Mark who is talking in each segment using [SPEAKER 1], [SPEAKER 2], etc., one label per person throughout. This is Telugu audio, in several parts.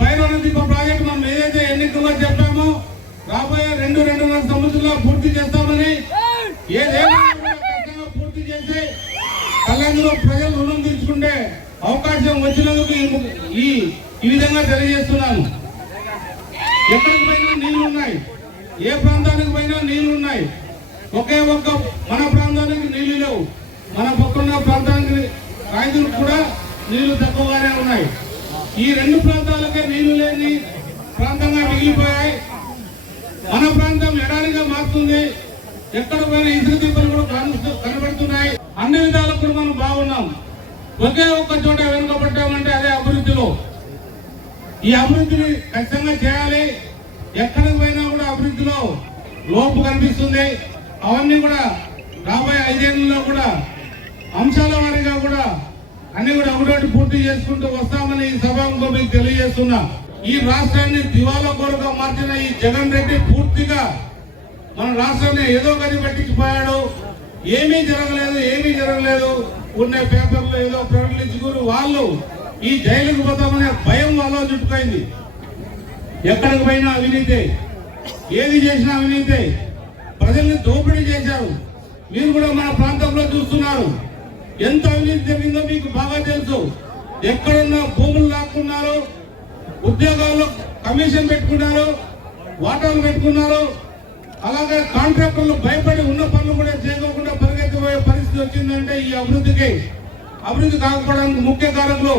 [SPEAKER 1] పైరవ దీప ప్రాజెక్టు మనం ఏదైతే ఎన్నికల్లో చెప్పామో రాబోయే రెండు రెండున్నర సంవత్సరాల్లో పూర్తి చేస్తామని ఏదేమైనా పూర్తి చేసి కళ్యాణంలో ప్రజలు రుణం తీర్చుకుంటే అవకాశం వచ్చినందుకు ఈ ఈ విధంగా తెలియజేస్తున్నాను. ఎక్కడికి పోయినా నీళ్ళు ఉన్నాయి. ఏ ప్రాంతానికి పోయినా నీళ్ళు ఉన్నాయి. ఒకే ఒక్క మన ప్రాంతానికి నీళ్ళు లేవు. మన పక్కన ప్రాంతానికి రైతులకు కూడా నీళ్ళు తక్కువగానే ఉన్నాయి. ఈ రెండు ప్రాంతాలకే నీళ్ళు లేని ప్రాంతంగా మిగిలిపోయాయి. మన ప్రాంతం ఎడారిగా మారుతుంది. ఎక్కడ పోయిన ఇసుక దిబ్బలు కూడా కనబడుతున్నాయి. అన్ని విధాలకు కూడా మనం బాగున్నాం. ఒకే ఒక్క చోట వెనుకబడ్డామంటే అదే అభివృద్ధిలో. ఈ అభివృద్ధిని ఖచ్చితంగా చేయాలి. ఎక్కడికి పోయినా కూడా అభివృద్ధిలో లోపు కనిపిస్తుంది. అవన్నీ కూడా రాబోయే ఐదేళ్ళలో కూడా అంశాల వారీగా కూడా అన్ని కూడా ఒకటోటి పూర్తి చేసుకుంటూ వస్తామని ఈ సభకు మీకు తెలియజేస్తున్నా. ఈ రాష్ట్రాన్ని దివాలా కొరకు మార్చిన ఈ జగన్ రెడ్డి పూర్తిగా మన రాష్ట్రాన్ని ఏదో గది పట్టించిపోయాడు. ఏమీ జరగలేదు ఏమీ జరగలేదు. ఉన్న పేపర్లు ఏదో ప్రకటించుకుని వాళ్ళు ఈ జైలుకు పోతామనే భయం వాళ్ళ చుట్టుకైంది. ఎక్కడికి పోయినా అవినీతే ఏది చేసినా అవినీతే ప్రజల్ని దోపిడీ చేశారు. మీరు కూడా మన ప్రాంతంలో చూస్తున్నారు. ఎంత అవినీతి బాగా తెలుసు. ఎక్కడున్న భూములు లాక్కున్నారు ఉద్యోగాల్లో కమిషన్ పెట్టుకున్నారు వాటాలు పెట్టుకున్నారు. అలాగే కాంట్రాక్టర్లు భయపడి ఉన్న పనులు కూడా చేయకుండా పరిగెత్తిపోయే పరిస్థితి వచ్చిందంటే ఈ అభివృద్ధికి. అభివృద్ధి కాకపోవడానికి ముఖ్య కారకులు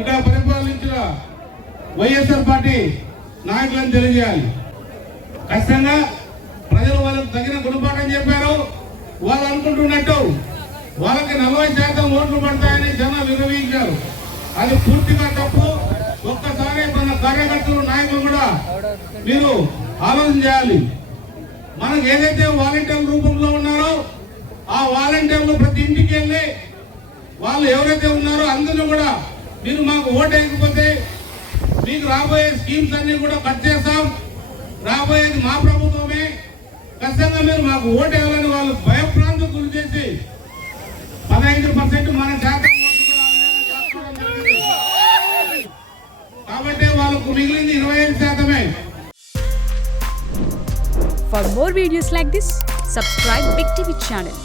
[SPEAKER 1] ఇక్కడ పరిపాలించిన వైఎస్ఆర్ పార్టీ నాయకులను తెలియజేయాలి. ఖచ్చితంగా ప్రజలు వాళ్ళకు తగిన గుణపాఠం చెప్పారు. వాళ్ళు అనుకుంటున్నట్టు వాళ్ళకి నలభై శాతం ఓట్లు పడతాయని జనం విరమించారు అది పూర్తిగా తప్పు. ఒక్కసారి మన కార్యకర్తలు నాయకులు కూడా మీరు ఆలోచన చేయాలి. మనకు ఏదైతే వాలంటీర్ రూపంలో ఉన్నారో ఆ వాలంటీర్లు ప్రతి ఇంటికి వెళ్ళి వాళ్ళు ఎవరైతే ఉన్నారో అందరూ కూడా మీరు మాకు ఓటు వేయకపోతే మీకు రాబోయే స్కీమ్స్ అన్ని కూడా కట్ చేస్తాం. రాబోయేది మా ప్రభుత్వమే. ఖచ్చితంగా మీరు మాకు ఓటు వేయాలని వాళ్ళు భయప్రాంతం గురి చేసి పదహైదు పర్సెంట్ మన శాతం ఓట్లు కూడా ఆ విధంగా చేసుకోవడం జరిగింది. కాబట్టి వాళ్ళకు మిగిలింది ఇరవై ఐదు శాతమే
[SPEAKER 2] For more videos like this, subscribe Big TV channel